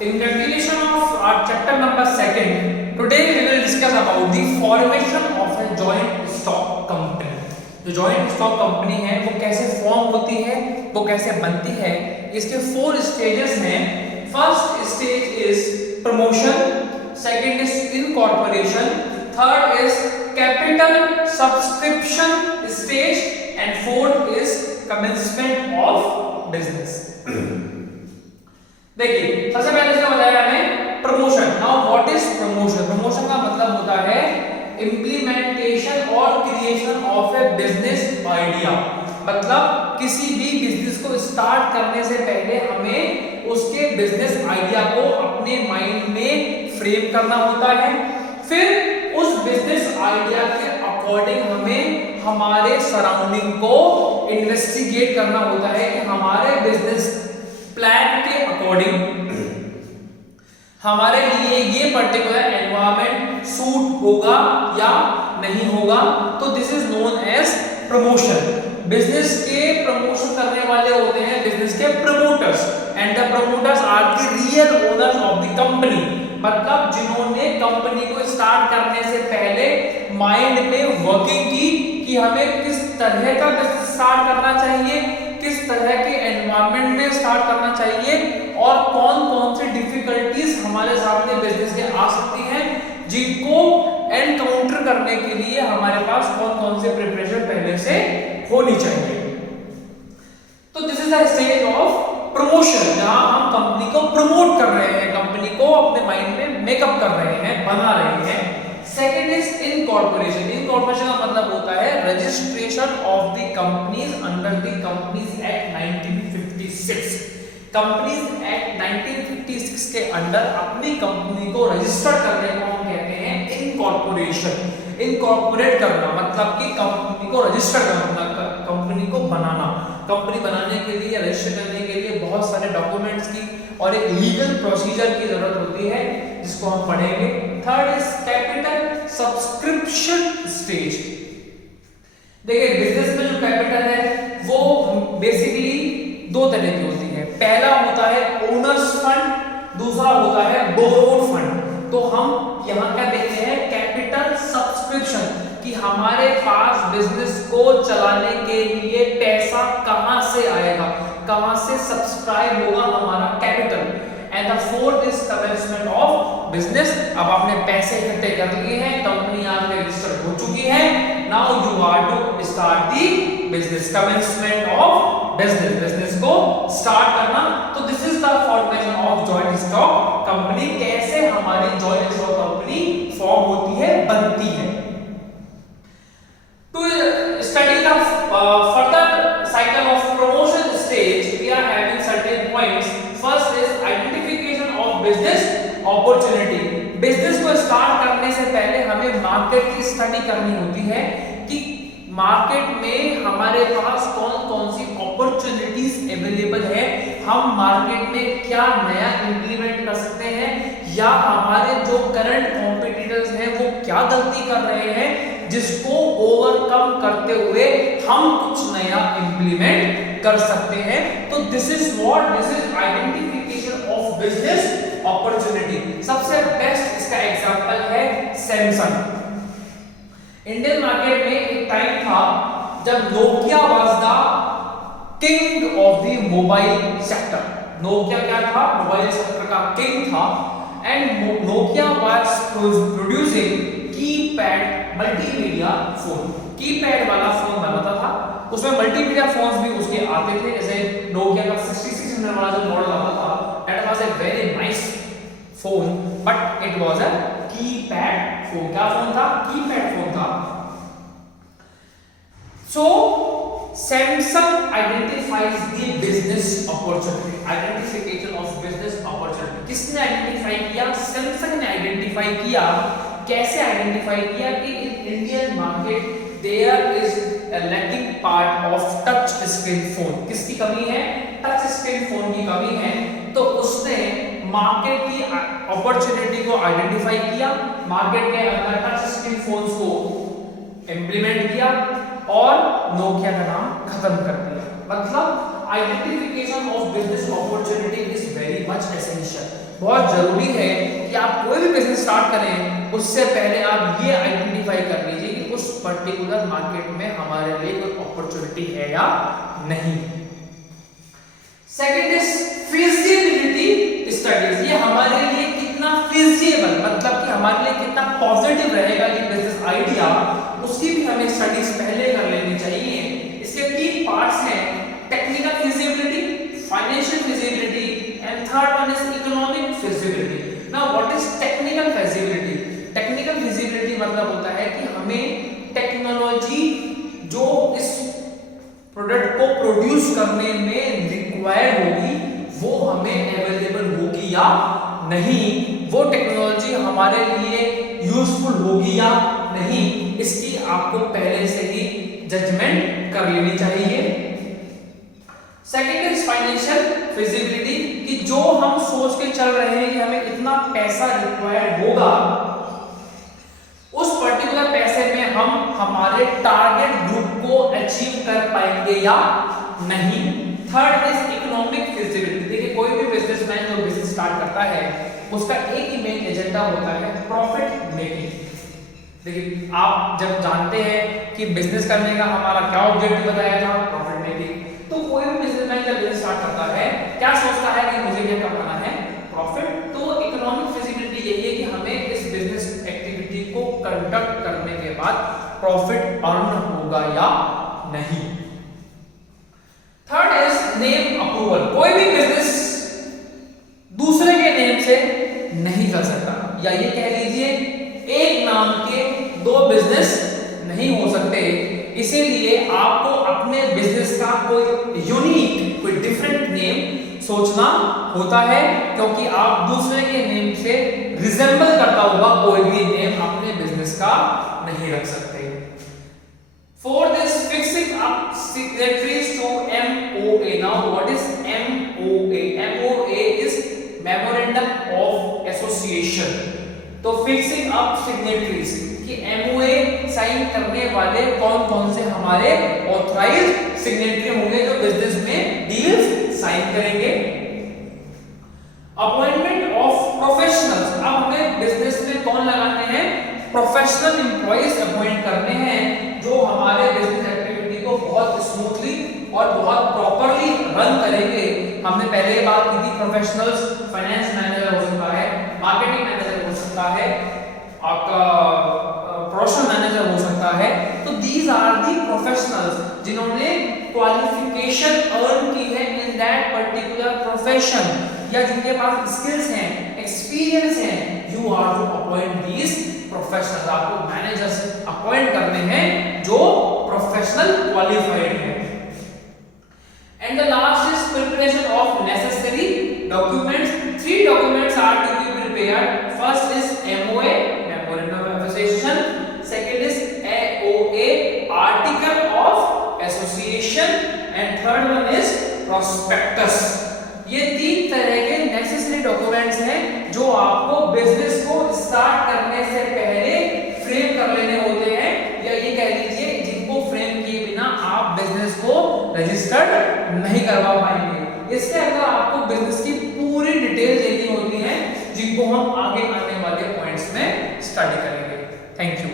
In continuation of our chapter number 2, today we will discuss about the formation of a joint stock company. जो joint stock company है वो कैसे form होती है, वो कैसे बनती है, इसके 4 स्टेजेस हैं. First stage is promotion, second is incorporation, third is capital subscription stage and fourth is commencement of business. देखिए सबसे पहले इसका बताया हमें promotion. Now what is promotion? Promotion का मतलब होता है इंप्लीमेंटेशन और creation of A business idea. मतलब किसी भी बिजनेस को स्टार्ट करने से पहले हमें उसके बिजनेस आइडिया को अपने माइंड में फ्रेम करना होता है. फिर उस बिजनेस आइडिया के अकॉर्डिंग हमें हमारे सराउंडिंग को इन्वेस्टिगेट करना होता है कि हमारे बिजनेस प्लान के अकॉर्डिंग हमारे लिए ये पर्टिकुलर एनवायरनमेंट सूट होगा या नहीं होगा. तो this is known as promotion. Business के प्रमोशन करने वाले होते हैं बिजनेस के promoters and the promoters are the real owners of the company. मतलब जिन्होंने कंपनी को स्टार्ट करने से पहले माइंड में वर्किंग की कि हमें किस तरह का बिजनेस स्टार्ट करना चाहिए, किस तरह के एनवायरनमेंट में स्टार्ट करना चाहिए और कौन-कौन सी डिफिकल्टीज हमारे सामने बिजनेस में आ सकती हैं, जिनको एनकाउंटर करने के लिए हमारे पास कौन-कौन से प्रिपरेशन पहले से होनी चाहिए. तो this is the stage of promotion, जहां हम कंपनी को प्रमोट कर रहे हैं, कंपनी को अपने माइंड में मेकअप कर रहे हैं, बना रहे हैं. Second is incorporation. इनकॉर्पोरेशन का मतलब होता है registration of the companies under the companies act 1956. Companies act 1956 के अंडर अपनी कंपनी को रजिस्टर करने को हम कहते हैं इनकॉर्पोरेशन. इनकॉर्पोरेट करना मतलब कि कंपनी को रजिस्टर करना, कंपनी को बनाना. कंपनी बनाने के लिए, रजिस्टर करने के लिए बहुत सारे डॉक्यूमेंट्स की और एक लीगल प्रोसीजर की जरूरत होती है, जिसको हम पढ़ेंगे. Third is capital subscription stage. देखिए बिजनेस में जो कैपिटल है वो बेसिकली 2 तरह की होती है. पहला होता है ओनर्स फंड, दूसरा होता है बोरोड फंड. तो हम यहाँ क्या देखते हैं, कैपिटल सब्सक्रिप्शन, कि हमारे पास बिजनेस को चलाने के लिए पैसा कहां से आएगा, कहां से सब्सक्राइब होगा हमारा capital. And the fourth is commencement of business. अब आपने पैसे इकट्ठे कर लिए हैं, कंपनी आपके रजिस्टर हो चुकी है, now you are to start the business. Commencement of business, business को स्टार्ट करना. तो this is the formation of joint stock company. कैसे हमारी जॉइंट स्टॉक कंपनी फॉर्म होती है, बनती है. To study the further cycle of promotion stage, we are having certain points. First is identification of business opportunity. Business को start करने से पहले हमें मार्केट की स्टडी करनी होती है कि मार्केट में हमारे पास कौन-कौन सी अपॉर्चुनिटीज अवेलेबल है, हम मार्केट में क्या नया इंप्लीमेंट कर सकते हैं, या हमारे जो करंट कॉम्पिटिटर्स हैं वो क्या गलती कर रहे हैं, जिसको ओवरकम करते हुए हम कुछ नया इंप्लीमेंट कर सकते हैं. तो this is what, this is identification of business opportunity. सबसे बेस्ट इसका एग्जांपल है सैमसंग. इंडियन मार्केट में एक टाइम था जब Nokia was the king of the mobile sector. Nokia क्या था, मोबाइल सेक्टर का किंग था. And Nokia was producing keypad multimedia phone. Keypad वाला फोन बनाता था, उसमें मल्टीमीडिया फोन्स भी उसके आते थे. जैसे नोकिया का 6600 वाला जो मॉडल आता था, that was a very nice phone, but it was a keypad phone. क्या फोन था, कीपैड फोन था. So Samsung identifies the business opportunity. Identification of business opportunity किसने आइडेंटिफाई किया? सैमसंग ने आइडेंटिफाई किया. कैसे आइडेंटिफाई किया कि in Indian market there is a lacking part of touch screen phone. किसकी कमी है? टच स्क्रीन फोन की कमी है. तो उसने मार्केट की अपॉर्चुनिटी को आइडेंटिफाई किया, मार्केट के अंदर टच स्क्रीन फोन्स को इंप्लीमेंट किया और नोकिया का नाम खत्म कर दिया. मतलब identification of business opportunity is very much essential. बहुत जरूरी है कि आप कोई भी बिजनेस स्टार्ट करें उससे पहले आप ये आइडेंटिफाई कर लीजिए कि उस पर्टिकुलर मार्केट में हमारे लिए कोई अपॉर्चुनिटी है या नहीं। Second is feasibility studies. ये हमारे लिए कितना फिजिबल, मतलब कि हमारे लिए कितना पॉजिटिव रहेगा ये बिजनेस आइडिया, उसकी भी हमें स्टडीज पहले कर लेनी चाहिए। इसके 3 पार्ट्स हैं, technical feasibility, financial feasibility and third one is economic feasibility. Now what is technical feasibility? Technical feasibility मतलब होता है कि हमें टेक्नोलॉजी जो इस प्रोडक्ट को प्रोड्यूस करने में रिक्वायर होगी वो हमें अवेलेबल होगी या नहीं, वो टेक्नोलॉजी हमारे लिए यूजफुल होगी या नहीं, इसकी आपको पहले से ही जजमेंट कर लेनी चाहिए। सेकेंड इज फाइनेंशियल फिजिबिलिटी, कि जो हम सोच के चल रहे हैं कि हमें इतना पैसा रिक्वायर्ड होगा, उस पर्टिकुलर पैसे में हम हमारे टारगेट ग्रुप को अचीव कर पाएंगे या नहीं। Third is economic feasibility. देखिए कोई भी बिजनेसमैन जो बिजनेस स्टार्ट करता है उसका एक ही मेन एजेंडा होता है प्रॉफिट मेकिंग। देखिए आप जब जानते हैं कि बिजनेस करने का हमारा क्या ऑब्जेक्टिव बताया था, प्रॉफिट मेकिंग, तो कोई भी बिजनेसमैन जब बिजनेस स्टार्ट करता है क्या सोचता है कि मुझे क्या कमाना है, प्रॉफिट। तो इकोनॉमिक फिजिबिलिटी यही है कि हमें इस बिजनेस एक्टिविटी को कंडक्ट करने के बाद प्रॉफिट अर्न होगा या नहीं। Third is name approval. कोई भी बिजनेस दूसरे के नेम से नहीं कर सकता, या ये कह लीजिए एक नाम के 2 बिजनेस नहीं हो सकते। इसीलिए आपको अपने बिजनेस का कोई यूनिक, कोई डिफरेंट नेम सोचना होता है, क्योंकि आप दूसरे के नेम से रिजेंबल करता हुआ कोई भी नेम अपने बिजनेस का नहीं रख सकते। Fourth is fixing up signatories to MOA। Now what is MOA? MOA is memorandum of association. तो फिक्सिंग अप सिग्नेटरीज कि MOA साइन करने वाले कौन कौन से हमारे ऑथराइज्ड सिग्नेटरी होंगे जो बिजनेस में डील्स साइन करेंगे। Appointment of professionals. अब हमें बिजनेस में कौन लगाने हैं, प्रोफेशनल एम्प्लॉइज अपॉइंट करने हैं जो हमारे बिजनेस एक्टिविटी को बहुत स्मूथली और बहुत प्रॉपर्ली रन करेंगे। हमने पहले बात की थी प्रोफेशनल्स, फाइनेंस मैनेजर हो सकता है, मार्केटिंग मैनेजर हो सकता है, आपका प्रोडक्शन मैनेजर हो सकता है। तो दीज आर दी प्रोफेशनल्स जिन्होंने क्वालिफिकेशन अर्न की है इन दैट पर्टिकुलर प्रोफेशन, या जिनके पास स्किल्स हैं, एक्सपीरियंस हैं। You are to appoint these professionals. आपको मैनेजर्स अपॉइंट करने हैं जो प्रोफेशनल क्वालिफाइड हैं। And the last is preparation of necessary documents. 3 documents are to be prepared. First is MOA, Memorandum of Association. Second is AOA, Article of Association. And third one is Prospectus. ये 3 तरह के necessary documents हैं जो आपको business को start करने से पहले फ्रेम कर लेने होते हैं, या ये कह लीजिए जिनको फ्रेम किए बिना आप बिजनेस को रजिस्टर्ड नहीं करवा पाएंगे। इसके अंदर आपको बिजनेस की पूरी डिटेल देनी होती है जिनको हम आगे आने वाले पॉइंट्स में स्टडी करेंगे। Thank you.